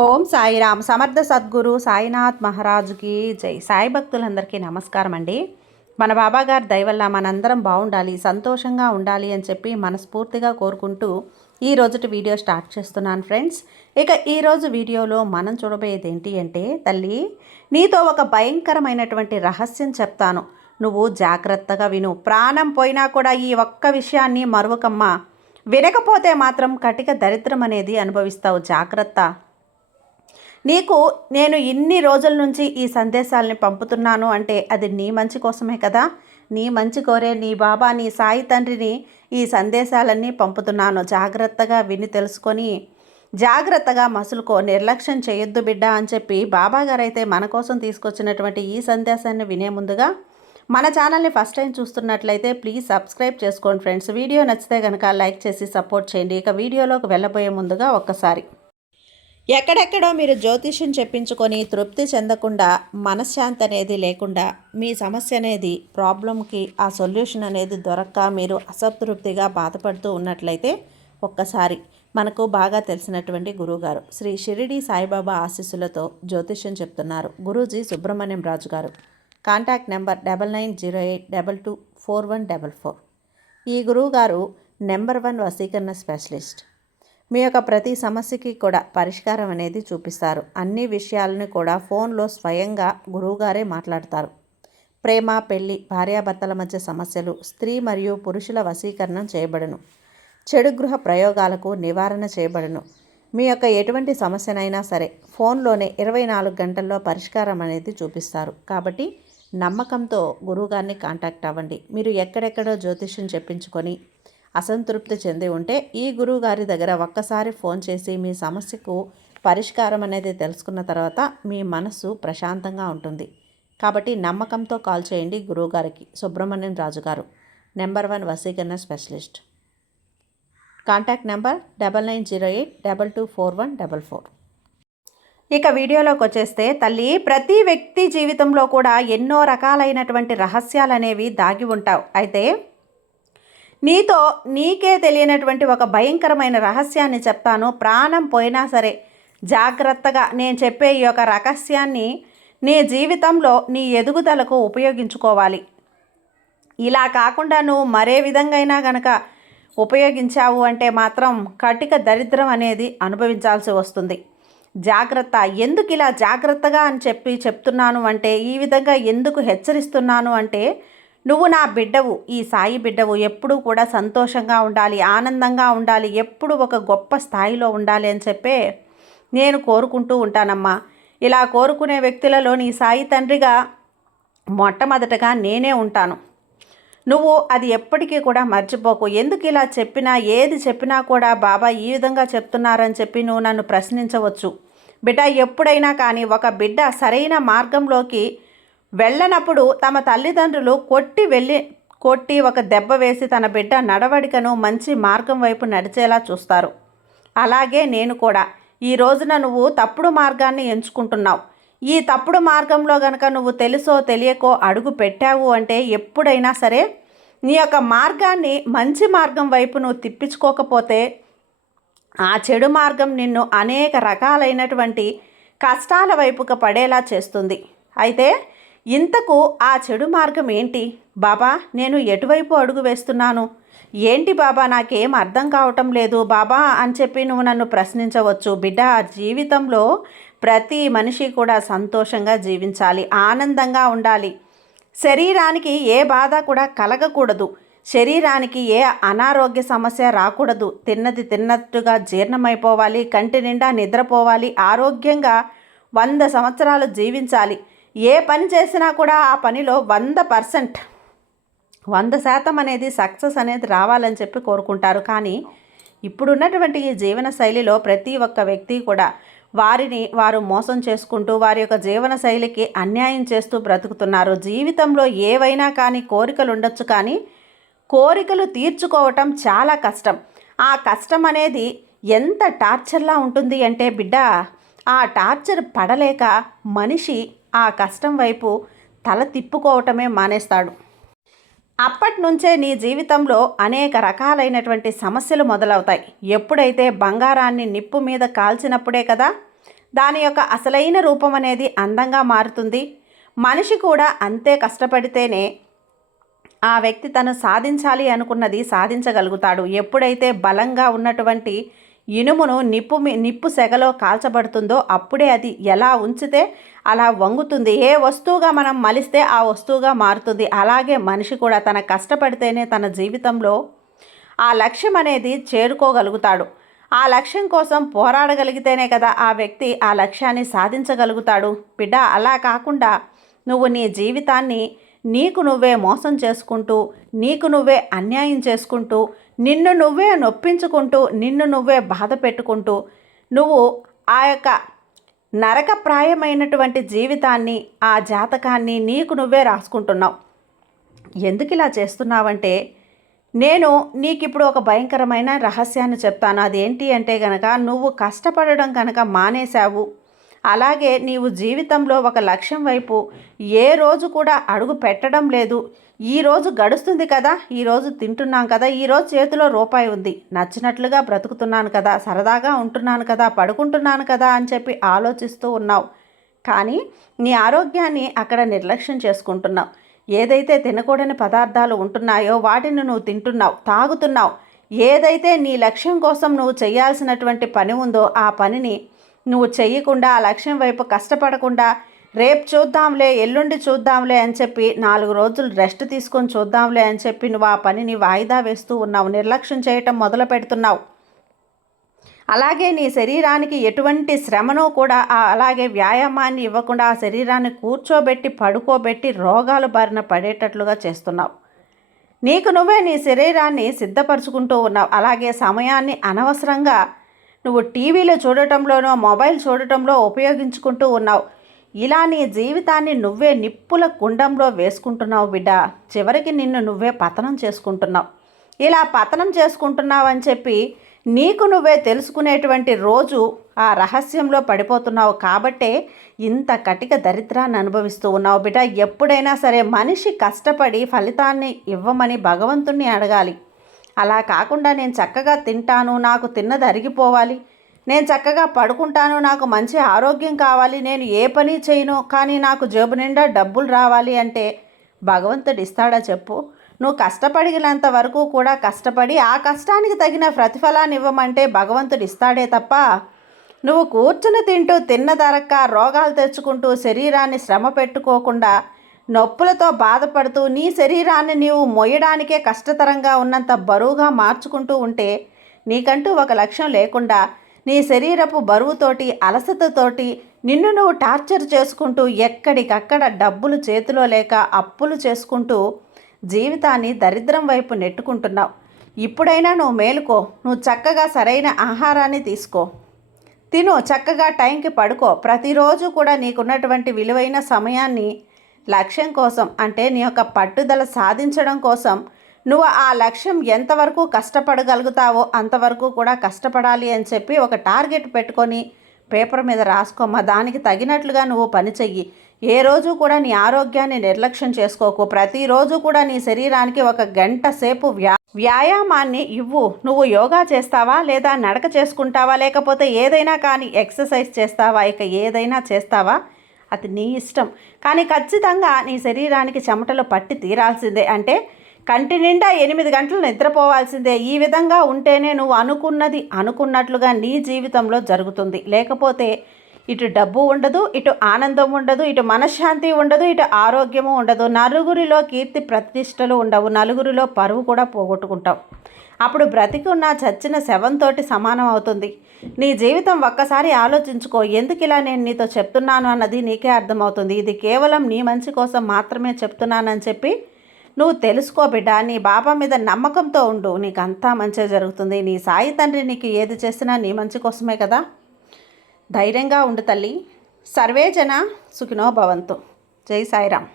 ఓం సాయిరామ్. సమర్థ సద్గురు సాయినాథ్ మహారాజుకి జై. సాయి భక్తులందరికీ నమస్కారం అండి. మన బాబాగారి దయవల్ల మనందరం బాగుండాలి, సంతోషంగా ఉండాలి అని చెప్పి మనస్ఫూర్తిగా కోరుకుంటూ ఈ రోజుటి వీడియో స్టార్ట్ చేస్తున్నాను ఫ్రెండ్స్. ఇక ఈరోజు వీడియోలో మనం చూడబోయేది ఏంటి అంటే, తల్లి నీతో ఒక భయంకరమైనటువంటి రహస్యం చెప్తాను, నువ్వు జాగ్రత్తగా విను. ప్రాణం పోయినా కూడా ఈ ఒక్క విషయాన్ని మరువకమ్మా. వినకపోతే మాత్రం కటిక దరిద్రం అనేది అనుభవిస్తావు. జాగ్రత్త. నీకు నేను ఇన్ని రోజుల నుంచి ఈ సందేశాలని పంపుతున్నాను అంటే అది నీ మంచి కోసమే కదా. నీ మంచి కోరే నీ బాబా, నీ సాయి తండ్రిని ఈ సందేశాలన్నీ పంపుతున్నాను. జాగ్రత్తగా విని తెలుసుకొని జాగ్రత్తగా మసులుకో, నిర్లక్ష్యం చేయొద్దు బిడ్డ అని చెప్పి బాబా గారు అయితే మన కోసం తీసుకొచ్చినటువంటి ఈ సందేశాన్ని వినే ముందుగా మన ఛానల్ని ఫస్ట్ టైం చూస్తున్నట్లయితే ప్లీజ్ సబ్స్క్రైబ్ చేసుకోండి ఫ్రెండ్స్. వీడియో నచ్చితే కనుక లైక్ చేసి సపోర్ట్ చేయండి. ఇక వీడియోలోకి వెళ్ళబోయే ముందుగా ఒక్కసారి, ఎక్కడెక్కడో మీరు జ్యోతిష్యం చెప్పించుకొని తృప్తి చెందకుండా, మనశ్శాంతి అనేది లేకుండా, మీ సమస్య అనేది ప్రాబ్లంకి ఆ సొల్యూషన్ అనేది దొరక్క మీరు అసంతృప్తిగా బాధపడుతూ ఉన్నట్లయితే ఒక్కసారి మనకు బాగా తెలిసినటువంటి గురువుగారు శ్రీ షిరిడి సాయిబాబా ఆశీస్సులతో జ్యోతిష్యం చెప్తున్నారు గురూజీ సుబ్రహ్మణ్యం రాజు గారు. Contact number 9908224144. ఈ గురువుగారు నెంబర్ 1 వశీకరణ స్పెషలిస్ట్. మీ యొక్క ప్రతి సమస్యకి కూడా పరిష్కారం అనేది చూపిస్తారు. అన్ని విషయాలను కూడా ఫోన్లో స్వయంగా గురువుగారే మాట్లాడతారు. ప్రేమ, పెళ్లి, భార్యాభర్తల మధ్య సమస్యలు, స్త్రీ మరియు పురుషుల వశీకరణం చేయబడును. చెడు గృహ ప్రయోగాలకు నివారణ చేయబడును. మీ యొక్క ఎటువంటి సమస్యనైనా సరే ఫోన్లోనే 24 గంటల్లో పరిష్కారం అనేది చూపిస్తారు. కాబట్టి నమ్మకంతో గురువుగారిని కాంటాక్ట్ అవ్వండి. మీరు ఎక్కడెక్కడో జ్యోతిష్యం చెప్పించుకొని అసంతృప్తి చెంది ఉంటే ఈ గురువుగారి దగ్గర ఒక్కసారి ఫోన్ చేసి మీ సమస్యకు పరిష్కారం అనేది తెలుసుకున్న తర్వాత మీ మనస్సు ప్రశాంతంగా ఉంటుంది. కాబట్టి నమ్మకంతో కాల్ చేయండి గురువుగారికి. సుబ్రహ్మణ్యం రాజు గారు, నెంబర్ 1 వశీకరణ స్పెషలిస్ట్. Contact number 9908224144. ఇక వీడియోలోకి వచ్చేస్తే, తల్లి ప్రతి వ్యక్తి జీవితంలో కూడా ఎన్నో రకాలైనటువంటి రహస్యాలు అనేవి దాగి ఉంటావు. అయితే నీతో నీకే తెలియనటువంటి ఒక భయంకరమైన రహస్యాన్ని చెప్తాను. ప్రాణం పోయినా సరే జాగ్రత్తగా నేను చెప్పే ఈ యొక్క రహస్యాన్ని నీ జీవితంలో నీ ఎదుగుదలకు ఉపయోగించుకోవాలి. ఇలా కాకుండా నువ్వు మరే విధంగా గనక ఉపయోగించావు అంటే మాత్రం కటిక దరిద్రం అనేది అనుభవించాల్సి వస్తుంది. జాగ్రత్త. ఎందుకు ఇలా జాగ్రత్తగా అని చెప్తున్నాను అంటే, ఈ విధంగా ఎందుకు హెచ్చరిస్తున్నాను అంటే, నువ్వు నా బిడ్డవు, ఈ సాయి బిడ్డవు. ఎప్పుడూ కూడా సంతోషంగా ఉండాలి, ఆనందంగా ఉండాలి, ఎప్పుడు ఒక గొప్ప స్థాయిలో ఉండాలి అని చెప్పే నేను కోరుకుంటూ ఉంటానమ్మా. ఇలా కోరుకునే వ్యక్తులలో నీ సాయి తండ్రిగా మొట్టమొదటగా నేనే ఉంటాను. నువ్వు అది ఎప్పటికీ కూడా మర్చిపోకు. ఎందుకు ఇలా చెప్పినా, ఏది చెప్పినా కూడా బాబా ఈ విధంగా చెప్తున్నారని చెప్పి నువ్వు నన్ను ప్రశ్నించవచ్చు. బిడ్డ, ఎప్పుడైనా కానీ ఒక బిడ్డ సరైన మార్గంలోకి వెళ్ళనప్పుడు తమ తల్లిదండ్రులు కొట్టి ఒక దెబ్బ వేసి తన బిడ్డ నడవడికను మంచి మార్గం వైపు నడిచేలా చూస్తారు. అలాగే నేను కూడా. ఈ రోజున నువ్వు తప్పుడు మార్గాన్ని ఎంచుకుంటున్నావు. ఈ తప్పుడు మార్గంలో గనక నువ్వు తెలుసో తెలియకో అడుగు పెట్టావు అంటే ఎప్పుడైనా సరే నీ యొక్క మార్గాన్ని మంచి మార్గం వైపు నువ్వు తిప్పించుకోకపోతే ఆ చెడు మార్గం నిన్ను అనేక రకాలైనటువంటి కష్టాల వైపుకు పడేలా చేస్తుంది. అయితే ఇంతకు ఆ చెడు మార్గం ఏంటి బాబా? నేను ఎటువైపు అడుగు వేస్తున్నాను ఏంటి బాబా? నాకేం అర్థం కావటం లేదు బాబా అని చెప్పి నువ్వు నన్ను ప్రశ్నించవచ్చు. బిడ్డ, జీవితంలో ప్రతి మనిషి కూడా సంతోషంగా జీవించాలి, ఆనందంగా ఉండాలి. శరీరానికి ఏ బాధ కూడా కలగకూడదు. శరీరానికి ఏ అనారోగ్య సమస్య రాకూడదు. తిన్నది తిన్నట్టుగా జీర్ణమైపోవాలి, కంటి నిండా నిద్రపోవాలి, ఆరోగ్యంగా 100 సంవత్సరాలు జీవించాలి. ఏ పని చేసినా కూడా ఆ పనిలో 100% అనేది సక్సెస్ అనేది రావాలని చెప్పి కోరుకుంటారు. కానీ ఇప్పుడున్నటువంటి ఈ జీవన శైలిలో ప్రతి ఒక్క వ్యక్తి కూడా వారు మోసం చేసుకుంటూ వారి యొక్క జీవన శైలికి అన్యాయం చేస్తూ బ్రతుకుతున్నారు. జీవితంలో ఏవైనా కానీ కోరికలు ఉండొచ్చు, కానీ కోరికలు తీర్చుకోవటం చాలా కష్టం. ఆ కష్టం అనేది ఎంత టార్చర్లా ఉంటుంది అంటే బిడ్డ, ఆ టార్చర్ పడలేక మనిషి ఆ కష్టం వైపు తల తిప్పుకోవటమే మానేస్తాడు. అప్పటి నుంచే నీ జీవితంలో అనేక రకాలైనటువంటి సమస్యలు మొదలవుతాయి. ఎప్పుడైతే బంగారాన్ని నిప్పు మీద కాల్చినప్పుడే కదా దాని యొక్క అసలైన రూపం అనేది అందంగా మారుతుంది. మనిషి కూడా అంతే కష్టపడితేనే ఆ వ్యక్తి తను సాధించాలి అనుకున్నది సాధించగలుగుతాడు. ఎప్పుడైతే బలంగా ఉన్నటువంటి ఇనుమును నిప్పు సెగలో కాల్చబడుతుందో అప్పుడే అది ఎలా ఉంచితే అలా వంగుతుంది. ఏ వస్తువుగా మనం మలిస్తే ఆ వస్తువుగా మారుతుంది. అలాగే మనిషి కూడా తన కష్టపడితేనే తన జీవితంలో ఆ లక్ష్యం అనేది చేరుకోగలుగుతాడు. ఆ లక్ష్యం కోసం పోరాడగలిగితేనే కదా ఆ వ్యక్తి ఆ లక్ష్యాన్ని సాధించగలుగుతాడు. బిడ్డ, అలా కాకుండా నువ్వు నీ జీవితాన్ని నీకు నువ్వే మోసం చేసుకుంటూ, నీకు నువ్వే అన్యాయం చేసుకుంటూ, నిన్ను నువ్వే నొప్పించుకుంటూ, నిన్ను నువ్వే బాధ పెట్టుకుంటూ, నువ్వు ఆ యొక్క నరకప్రాయమైనటువంటి జీవితాన్ని, ఆ జాతకాన్ని నీకు నువ్వే రాసుకుంటున్నావు. ఎందుకు ఇలా చేస్తున్నావంటే, నేను నీకు ఇప్పుడు ఒక భయంకరమైన రహస్యాన్ని చెప్తాను. అదేంటి అంటే గనక, నువ్వు కష్టపడడం కనుక మానేశావు, అలాగే నీవు జీవితంలో ఒక లక్ష్యం వైపు ఏ రోజు కూడా అడుగు పెట్టడం లేదు. ఈరోజు గడుస్తుంది కదా, ఈరోజు తింటున్నాం కదా, ఈరోజు చేతిలో రూపాయి ఉంది, నచ్చినట్లుగా బ్రతుకుతున్నాను కదా, సరదాగా ఉంటున్నాను కదా, పడుకుంటున్నాను కదా అని చెప్పి ఆలోచిస్తూ ఉన్నావు. కానీ నీ ఆరోగ్యాన్ని అక్కడ నిర్లక్ష్యం చేసుకుంటున్నావు. ఏదైతే తినకూడని పదార్థాలు ఉంటున్నాయో వాటిని నువ్వు తింటున్నావు, తాగుతున్నావు. ఏదైతే నీ లక్ష్యం కోసం నువ్వు చేయాల్సినటువంటి పని ఉందో ఆ పనిని నువ్వు చెయ్యకుండా, ఆ లక్ష్యం వైపు కష్టపడకుండా, రేపు చూద్దాంలే, ఎల్లుండి చూద్దాంలే అని చెప్పి 4 రోజులు రెస్ట్ తీసుకొని చూద్దాంలే అని చెప్పి నువ్వు ఆ పనిని వాయిదా వేస్తూ ఉన్నావు, నిర్లక్ష్యం చేయటం మొదలు పెడుతున్నావు. అలాగే నీ శరీరానికి ఎటువంటి శ్రమను కూడా అలాగే వ్యాయామాన్ని ఇవ్వకుండా ఆ శరీరాన్ని కూర్చోబెట్టి పడుకోబెట్టి రోగాలు బారిన పడేటట్లుగా చేస్తున్నావు. నీకు నువ్వే నీ శరీరాన్ని సిద్ధపరచుకుంటూ ఉన్నావు. అలాగే సమయాన్ని అనవసరంగా నువ్వు టీవీలో చూడటంలోనో మొబైల్ చూడటంలో ఉపయోగించుకుంటూ ఉన్నావు. ఇలా నీ జీవితాన్ని నువ్వే నిప్పుల కుండంలో వేసుకుంటున్నావు బిడ్డ. చివరికి నిన్ను నువ్వే పతనం చేసుకుంటున్నావు. ఇలా పతనం చేసుకుంటున్నావు అని చెప్పి నీకు నువ్వే తెలుసుకునేటువంటి రోజు ఆ రహస్యంలో పడిపోతున్నావు. కాబట్టే ఇంత కటిక దరిద్రాన్ని అనుభవిస్తూ ఉన్నావు బిడ్డ. ఎప్పుడైనా సరే మనిషి కష్టపడి ఫలితాన్ని ఇవ్వమని భగవంతుణ్ణి అడగాలి. అలా కాకుండా నేను చక్కగా తింటాను, నాకు తిన్నది అరిగిపోవాలి, నేను చక్కగా పడుకుంటాను, నాకు మంచి ఆరోగ్యం కావాలి, నేను ఏ పని చేయను కానీ నాకు జేబు నిండా డబ్బులు రావాలి అంటే భగవంతుడు ఇస్తాడా చెప్పు? నువ్వు కష్టపడినంత వరకు కూడా కష్టపడి ఆ కష్టానికి తగిన ప్రతిఫలాన్ని ఇవ్వమంటే భగవంతుడు ఇస్తాడే తప్ప, నువ్వు కూర్చుని తింటూ తిన్నదరక్క రోగాలు తెచ్చుకుంటూ శరీరాన్ని శ్రమ పెట్టుకోకుండా నొప్పులతో బాధపడుతూ నీ శరీరాన్ని నీవు మొయ్యడానికే కష్టతరంగా ఉన్నంత బరువుగా మార్చుకుంటూ ఉంటే, నీకంటూ ఒక లక్ష్యం లేకుండా నీ శరీరపు బరువుతోటి అలసటతోటి నిన్ను నువ్వు టార్చర్ చేసుకుంటూ ఎక్కడికక్కడ డబ్బులు చేతిలో లేక అప్పులు చేసుకుంటూ జీవితాన్ని దరిద్రం వైపు నెట్టుకుంటున్నావు. ఇప్పుడైనా నువ్వు మేలుకో. నువ్వు చక్కగా సరైన ఆహారాన్ని తీసుకో, తిను, చక్కగా టైంకి పడుకో. ప్రతిరోజు కూడా నీకున్నటువంటి విలువైన సమయాన్ని లక్ష్యం కోసం, అంటే నీ యొక్క పట్టుదల సాధించడం కోసం నువ్వు ఆ లక్ష్యం ఎంతవరకు కష్టపడగలుగుతావో అంతవరకు కూడా కష్టపడాలి అని చెప్పి ఒక టార్గెట్ పెట్టుకొని పేపర్ మీద రాసుకోమ్మా. దానికి తగినట్లుగా నువ్వు పని చెయ్యి. ఏ రోజు కూడా నీ ఆరోగ్యాన్ని నిర్లక్ష్యం చేసుకోకు. ప్రతిరోజు కూడా నీ శరీరానికి 1 గంట సేపు వ్యాయామాన్ని ఇవ్వు. నువ్వు యోగా చేస్తావా, లేదా నడక చేసుకుంటావా, లేకపోతే ఏదైనా కానీ ఎక్సర్సైజ్ చేస్తావా, ఇక ఏదైనా చేస్తావా, అది నీ ఇష్టం. కానీ ఖచ్చితంగా నీ శరీరానికి చెమటలు పట్టి తీరాల్సిందే. అంటే కంటి నిండా 8 గంటలు నిద్రపోవాల్సిందే. ఈ విధంగా ఉంటేనే నువ్వు అనుకున్నది అనుకున్నట్లుగా నీ జీవితంలో జరుగుతుంది. లేకపోతే ఇటు డబ్బు ఉండదు, ఇటు ఆనందం ఉండదు, ఇటు మనశ్శాంతి ఉండదు, ఇటు ఆరోగ్యము ఉండదు. నలుగురిలో కీర్తి ప్రతిష్టలు ఉండవు, నలుగురిలో పరువు కూడా పోగొట్టుకుంటావు. అప్పుడు బ్రతికి ఉన్న చచ్చిన శవంతోటి సమానం అవుతుంది. నీ జీవితం ఒక్కసారి ఆలోచించుకో. ఎందుకు ఇలా నేను నీతో చెప్తున్నాను అన్నది నీకే అర్థమవుతుంది. ఇది కేవలం నీ మంచి కోసం మాత్రమే చెప్తున్నానని చెప్పి నువ్వు తెలుసుకో బిడ్డ. నీ బాబా మీద నమ్మకంతో ఉండు, నీకు అంతా మంచి జరుగుతుంది. నీ సాయి తండ్రి నీకు ఏది చేసినా నీ మంచి కోసమే కదా. ధైర్యంగా ఉండు తల్లి. సర్వే జన సుఖినో భవంతు. జై సాయిరామ్.